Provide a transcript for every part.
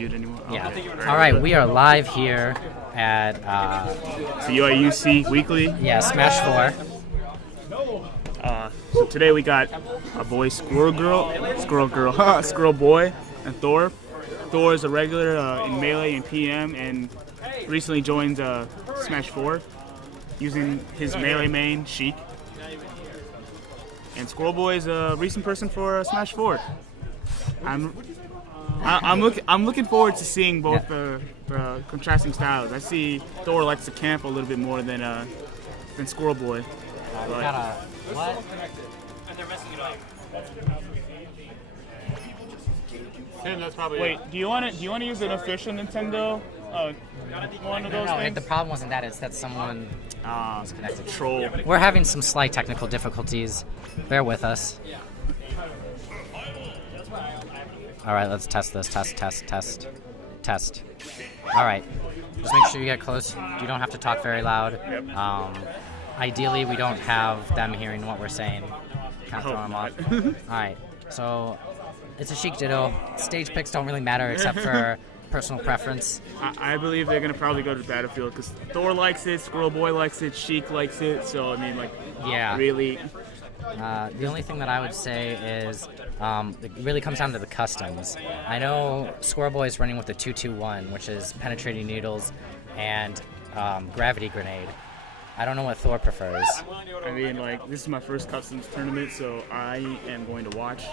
mute anymore? Yeah. Okay. All right, we are live here at So you are UC Weekly. yeah, Smash 4. So today we got our boy Squirrel Boy, and Thor. Thor is a regular in Melee and PM, and recently joined Smash 4 using his Melee main Sheik. And Squirrel Boy is a recent person for Smash 4. I'm looking forward to seeing both the contrasting styles. I see Thor likes to camp a little bit more than Squirrel Boy. What? Wait, do you want to use an official Nintendo? One of those things? The problem wasn't that; it's that someone is connected. Troll. We're having some slight technical difficulties. Bear with us. All right, let's test this. Test. All right, just make sure you get close. You don't have to talk very loud. Yep. Ideally, we don't have them hearing what we're saying. Kind of throw them off. All right, so it's a Sheik Ditto. Stage picks don't really matter except for personal preference. I believe they're going to probably go to Battlefield because Thor likes it, Squirrel Boy likes it, Sheik likes it. So, I mean, yeah. Really. The only thing that I would say is it really comes down to the customs. I know Squirrel Boy is running with the 2-2-1, which is penetrating needles and gravity grenade. I don't know what Thor prefers. I mean, this is my first customs tournament, so I am going to watch.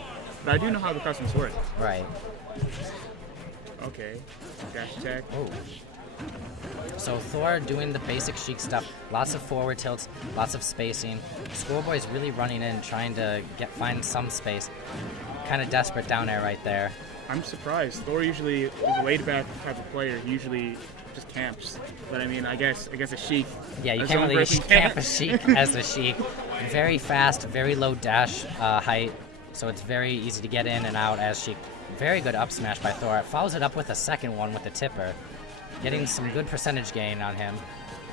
But I do know how the customs work. Right. Okay. Dash attack. Oh. So Thor doing the basic Sheik stuff, lots of forward tilts, lots of spacing. Squirrel Boy's really running in, trying to find some space. Kind of desperate down air right there. I'm surprised. Thor usually is a laid-back type of player. He usually just camps. But I mean, I guess a Sheik. Yeah, you can't really camp a Sheik as a Sheik. Very fast, very low dash height, so it's very easy to get in and out as Sheik. Very good up smash by Thor. Follows it up with a second one with the tipper. Getting some good percentage gain on him.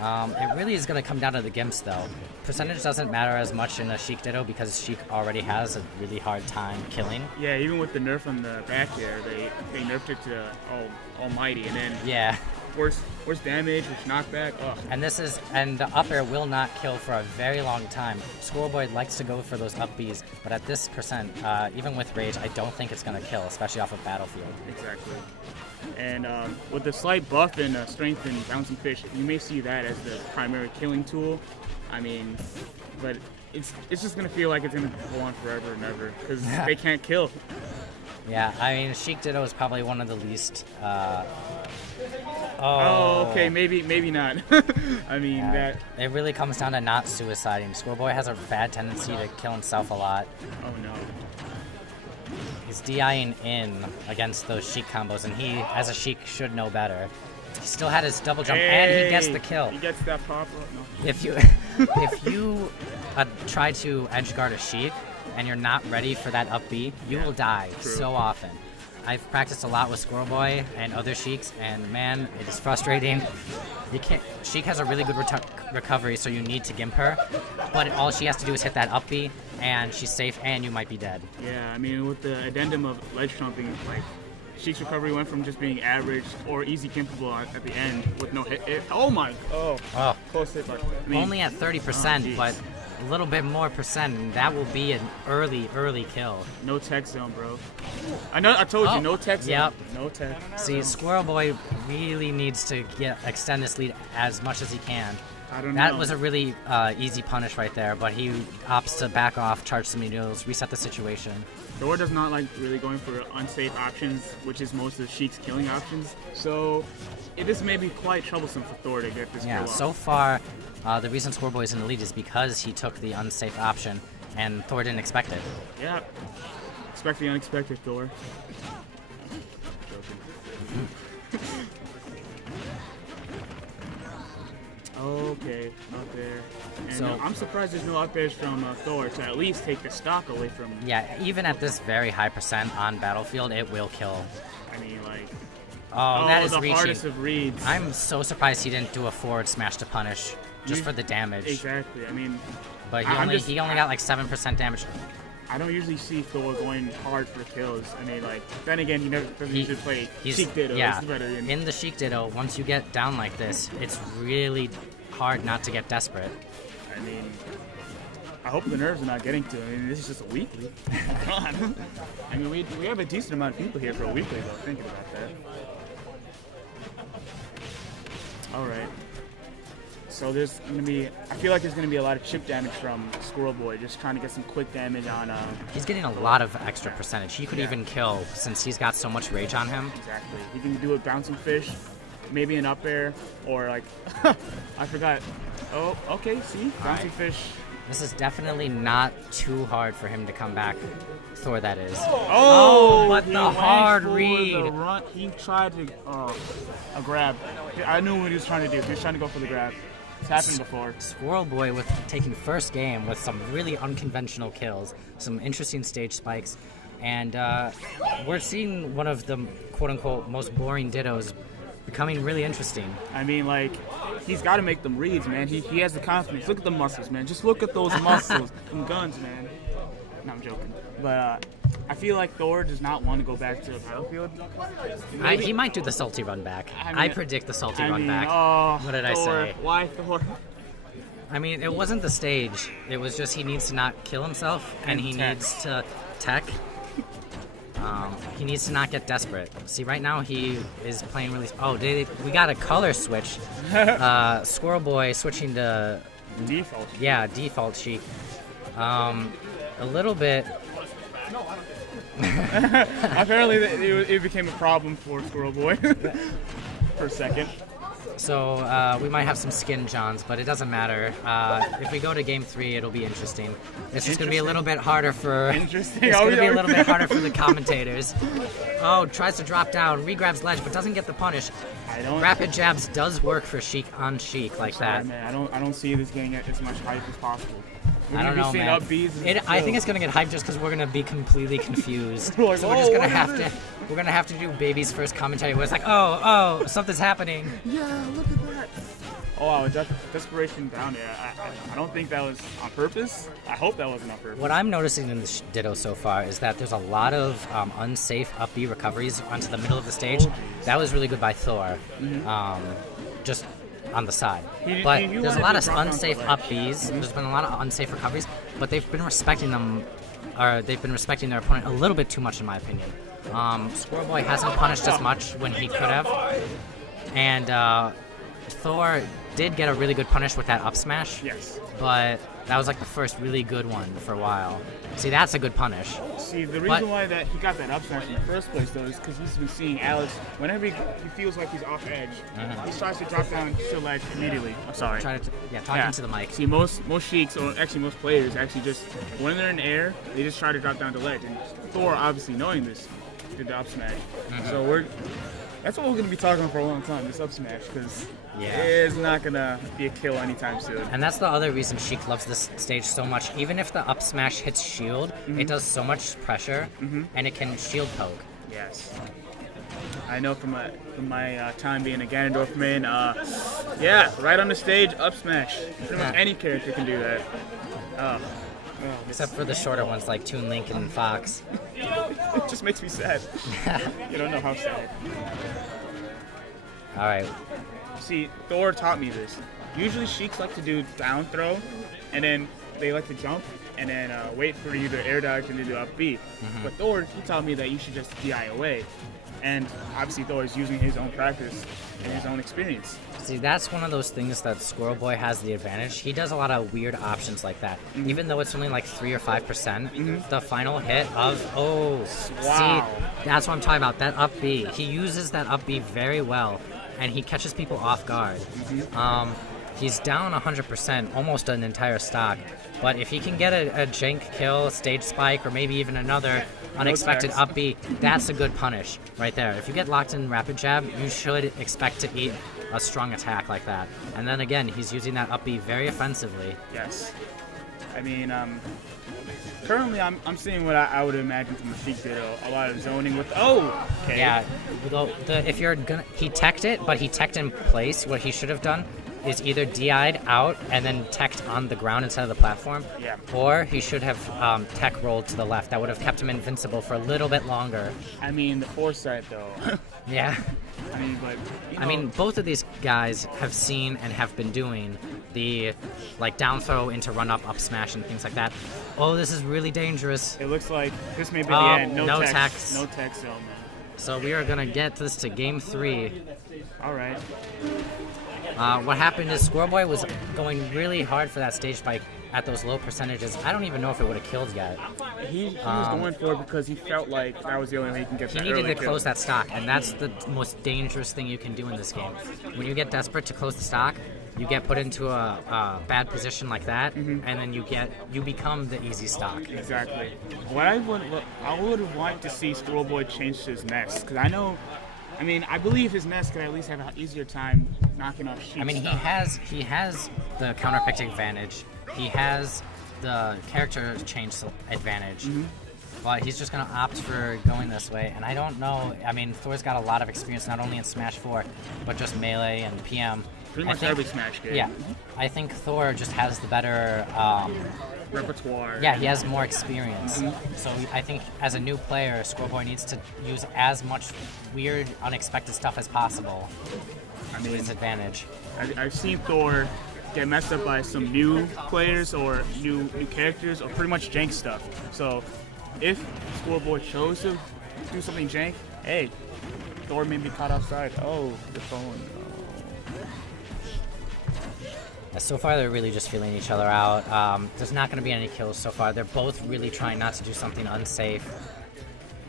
It really is going to come down to the gimps, though. Percentage doesn't matter as much in a Sheik Ditto because Sheik already has a really hard time killing. Yeah, even with the nerf on the back air, they nerfed it to almighty, and then worse damage, worse knockback. Ugh. And the up air will not kill for a very long time. Squirrel Boy likes to go for those up Bs, but at this percent, even with rage, I don't think it's going to kill, especially off of Battlefield. Exactly. And with the slight buff in strength and bouncing fish, you may see that as the primary killing tool. I mean, but it's just gonna feel like it's gonna go on forever and ever because they can't kill. Yeah, I mean, Sheik Ditto is probably one of the least. Okay, maybe not. I mean that. It really comes down to not suiciding. Squirrel Boy has a bad tendency to kill himself a lot. Oh no. He's DIing in against those Sheik combos, and he, as a Sheik, should know better. He still had his double jump, and he gets the kill. He gets that pop. No. If you try to edge guard a Sheik, and you're not ready for that up B, you will die so often. I've practiced a lot with Squirrel Boy and other Sheiks, and man, it is frustrating. Sheik has a really good recovery, so you need to gimp her, but all she has to do is hit that up B, and she's safe, and you might be dead. Yeah, I mean, with the addendum of ledge trumping, Sheik's recovery went from just being average or easy gimpable at the end with no hit. Close hit. Only at 30%, but a little bit more percent, and that will be an early kill. No tech zone, bro. I told you, no tech zone. Yep. No tech. See, Squirrel Boy really needs to extend this lead as much as he can. I don't know. That was a really easy punish right there, but he opts to back off, charge some needles, reset the situation. Thor does not like really going for unsafe options, which is most of Sheik's killing options. So this may be quite troublesome for Thor to get this kill off. So far, the reason Squirrel Boy is in the lead is because he took the unsafe option, and Thor didn't expect it. Yeah. Expect the unexpected, Thor. Okay, up there. And I'm surprised there's no up airs from Thor to at least take the stock away from him. Yeah, even at this very high percent on Battlefield, it will kill. I mean, that is the reaching. Hardest of reads. I'm so surprised he didn't do a forward smash to punish, just for the damage. Exactly, I mean... But he only got 7% damage. I don't usually see Thor going hard for kills. I mean, like, then again, he never doesn't usually play Sheik Ditto. Yeah, It's better than, in the Sheik Ditto, once you get down like this, it's really hard not to get desperate. I mean, I hope the nerves are not getting to him. I mean, this is just a weekly. Come on. I mean, we have a decent amount of people here for a weekly, though, thinking about that. All right. So there's going to be, I feel like there's going to be a lot of chip damage from Squirrel Boy, just trying to get some quick damage on... He's getting a lot of extra percentage. He could even kill since he's got so much rage on him. Exactly. He can do a bouncing fish, maybe an up air, or like, I forgot. Oh, okay, see? Bouncing fish. This is definitely not too hard for him to come back. Thor, that is. Oh, but the hard read. The run. He tried to a grab. I knew what he was trying to do. He was trying to go for the grab. It's happened before. Squirrel Boy with taking first game with some really unconventional kills, some interesting stage spikes, and we're seeing one of the quote-unquote most boring dittos becoming really interesting. I mean, like, he's got to make them reads, man. He has the confidence. Look at the muscles, man. Just look at those muscles. Them guns, man. No, I'm joking. But I feel like Thor does not want to go back to the battlefield. He might do the salty run back. I predict the salty run back. Oh, what did Thor. I say? Why Thor? I mean, it wasn't the stage. It was just he needs to not kill himself, and he needs to tech. He needs to not get desperate. See, right now he is playing really... Oh, we got a color switch. Squirrel Boy switching to... Default. Yeah, default Sheik. A little bit... Apparently it became a problem for Squirrel Boy for a second. So we might have some skin Johns, but it doesn't matter. If we go to game 3, it'll be interesting. It's just going to be a little bit harder for... Interesting. It's going to be a little bit harder for the commentators. Oh, tries to drop down, regrabs ledge, but doesn't get the punish. Rapid jabs does work for Sheik on Sheik like that. Man, I don't see this getting as much hype as possible. I don't know, man. I think it's gonna get hyped just because we're gonna be completely confused. So we're just gonna have to do baby's first commentary where it's like, oh, something's happening. Yeah, look at that. Oh wow, desperation down there. I don't think that was on purpose. I hope that wasn't on purpose. What I'm noticing in the Ditto so far is that there's a lot of unsafe up B recoveries onto the middle of the stage. That was really good by Thor. Just on the side. But there's a lot of unsafe up Bs. There's been a lot of unsafe recoveries, but they've been respecting them, or they've been respecting their opponent a little bit too much, in my opinion. Squirrel Boy hasn't punished as much when he could have, and Thor did get a really good punish with that up smash. Yes. But that was like the first really good one for a while. See, that's a good punish. See, the reason why that he got that up smash in the first place, though, is because he's been seeing Alex, whenever he feels like he's off edge, he tries to drop down to ledge immediately. I'm sorry. Talking to the mic. See, most Sheiks, or actually most players, actually just, when they're in the air, they just try to drop down to ledge. And Thor, obviously knowing this, did the up smash. So that's what we're going to be talking about for a long time, this up smash, because it's not going to be a kill anytime soon. And that's the other reason Sheik loves this stage so much. Even if the up smash hits shield, it does so much pressure, and it can shield poke. Yes. I know from my time being a Ganondorf main, right on the stage, up smash. Pretty much any character can do that. Except for the shorter ones like Toon Link and Fox. It just makes me sad. You don't know how sad. Alright. See, Thor taught me this. Usually Sheiks like to do down throw, and then they like to jump, and then wait for either air dodge and then do up B. But Thor, he taught me that you should just DI away. And obviously Thor is using his own practice and his own experience. See, that's one of those things that Squirrel Boy has the advantage. He does a lot of weird options like that. Even though it's only like 3 or 5%, the final hit of, see, that's what I'm talking about, that up B. He uses that up B very well, and he catches people off guard. He's down 100%, almost an entire stock. But if he can get a jank kill, stage spike, or maybe even another unexpected up B, that's a good punish right there. If you get locked in rapid jab, you should expect to eat a strong attack like that. And then again, he's using that up B very offensively. Yes. I mean, currently I'm seeing what I would imagine from the Sheik Ditto, a lot of zoning with, okay. Yeah, if you're gonna, he teched it, but he teched in place. What he should have done is either DI'd out and then teched on the ground instead of the platform, Yeah. or he should have tech rolled to the left. That would have kept him invincible for a little bit longer. I mean, the foresight though. Yeah. I mean, but you know, I mean, both of these guys have seen and have been doing the like down throw into run up smash and things like that. Oh, this is really dangerous. it looks like this may be the Oh, end. no text. text. No text zone, man. So we are gonna get this to game 3. All right. What happened is Squirrel Boy was going really hard for that stage spike at those low percentages. I don't even know if it would have killed yet. He was going for it because he felt like that was the only way he can get He the needed early to kill. close that stock, and that's the most dangerous thing you can do in this game. When you get desperate to close the stock, you get put into a bad position like that, and then you become the easy stock. Exactly. What I would have liked to see Squirrel Boy change his nest, because I believe his nest could at least have an easier time knocking off Sheik. I mean, stuff. he has the counter pick advantage. He has the character change advantage. But he's just going to opt for going this way. And I don't know. I mean, Thor's got a lot of experience, not only in Smash 4, but just Melee and PM. Pretty much every Smash game. Yeah. I think Thor just has the better... Repertoire. yeah, he has more experience. So I think as a new player, Squirrel Boy needs to use as much weird, unexpected stuff as possible I to mean, his advantage. I've seen Thor get messed up by some new players or new characters or pretty much jank stuff. So if Squirrel Boy chose to do something jank, hey, Thor may be caught offside. Oh, the phone. So far, they're really just feeling each other out. There's not going to be any kills so far. They're both really trying not to do something unsafe.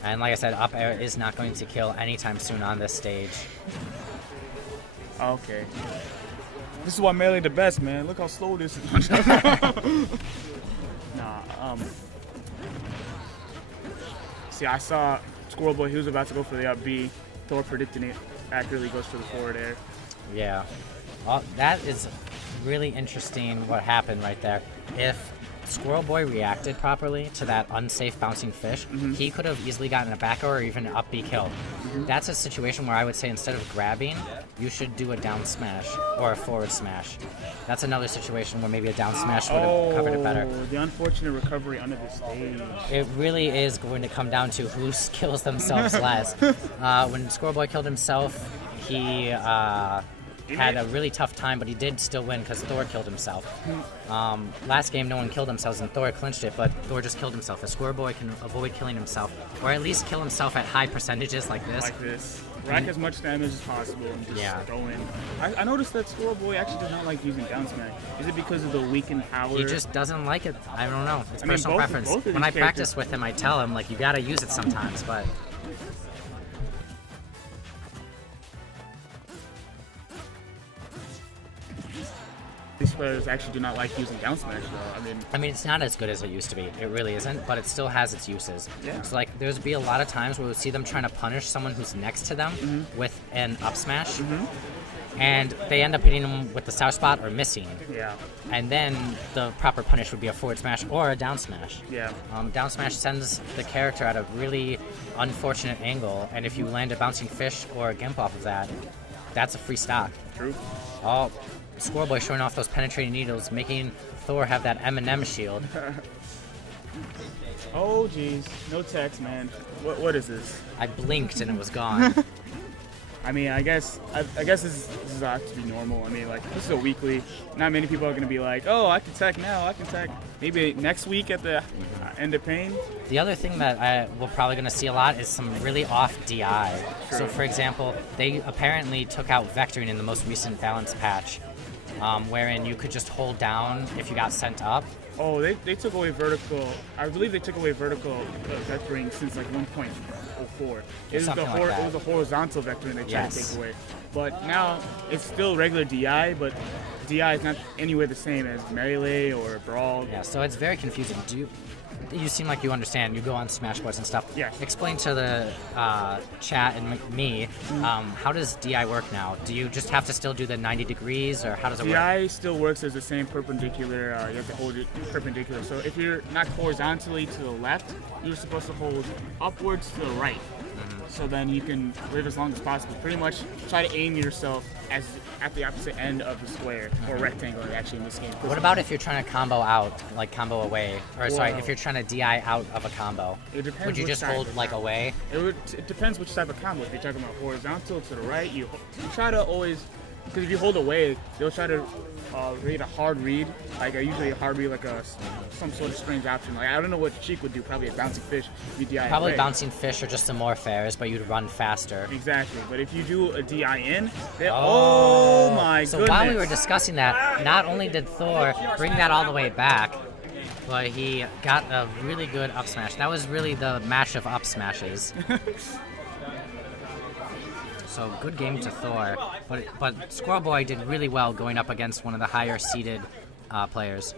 And like I said, up air is not going to kill anytime soon on this stage. Okay. This is why Melee the best, man. Look how slow this is. See, I saw Squirrel Boy, he was about to go for the up B. Thor predicting it accurately, goes for the forward air. Yeah. Well, that is really interesting what happened right there. If Squirrel Boy reacted properly to that unsafe bouncing fish, he could have easily gotten a back or even an up B kill. That's a situation where I would say instead of grabbing, you should do a down smash or a forward smash. That's another situation where maybe a down smash would have covered it better. The unfortunate recovery under the stage. It really is going to come down to who kills themselves less. When Squirrel Boy killed himself, he had a really tough time, but he did still win because Thor killed himself. Last game, no one killed themselves, and Thor clinched it, but Thor just killed himself. If Squirrel Boy can avoid killing himself, or at least kill himself at high percentages like this. Rack as much damage as possible and just go in. I noticed that Squirrel Boy actually does not like using down smash. Is it because of the weakened power? He just doesn't like it. I don't know. It's I mean, personal both preference. of When I these practice with him, I tell him, like, you gotta use it sometimes, but... These players actually do not like using down smash, though. I mean, it's not as good as it used to be. It really isn't, but it still has its uses. Yeah. So, like, there's be a lot of times where we'll see them trying to punish someone who's next to them with an up smash, and they end up hitting them with the south spot or missing. Yeah. And then the proper punish would be a forward smash or a down smash. Yeah. Down smash sends the character at a really unfortunate angle, and if you land a bouncing fish or a gimp off of that, that's a free stock. True. Oh, Squirrel Boy showing off those penetrating needles, making Thor have that M&M shield. Oh, jeez. No text, man. What is this? I blinked and it was gone. I mean, I guess this is ought to be normal. I mean, like, this is a weekly. Not many people are going to be like, oh, I can tech now. I can tech maybe next week at the end of pain. The other thing that we're probably going to see a lot is some really off DI. True. So, for example, they apparently took out vectoring in the most recent balance patch, wherein you could just hold down if you got sent up. Oh, they took away vertical. I believe they took away vertical vectoring since like 1.04. It was Something like that. It was a horizontal vectoring they tried to Yes. take away. But now it's still regular DI, but DI is not anywhere the same as Melee or Brawl. Yeah, so it's very confusing. You seem like you understand. You go on Smashboards and stuff. Yeah. Explain to the chat and me, how does DI work now? Do you just have to still do the 90 degrees, or how does it work? DI still works as the same perpendicular. You have to hold it perpendicular. So if you're not horizontally to the left, you're supposed to hold upwards to the right. so then you can live as long as possible. Pretty much try to aim yourself as at the opposite end of the square, or rectangle actually in this game. What about if you're trying to combo out, like combo away? Or sorry, Well, if you're trying to DI out of a combo, It depends would you which just type hold of like combo. away? It depends which type of combo. If you're talking about horizontal to the right, you try to always, because if you hold away, they'll try to read a hard read, like usually a hard read, like some sort of strange option. Like I don't know what Sheik would do, probably a bouncing fish. If you DI Probably away. bouncing fish or just some more fairs, but you'd run faster. Exactly, but if you do a DI in, then oh my So goodness. while we were discussing that, not only did Thor bring that all the way back, but he got a really good up smash. That was really the mash of up smashes. So good game to Thor, but Squirrel Boy did really well going up against one of the higher seeded players.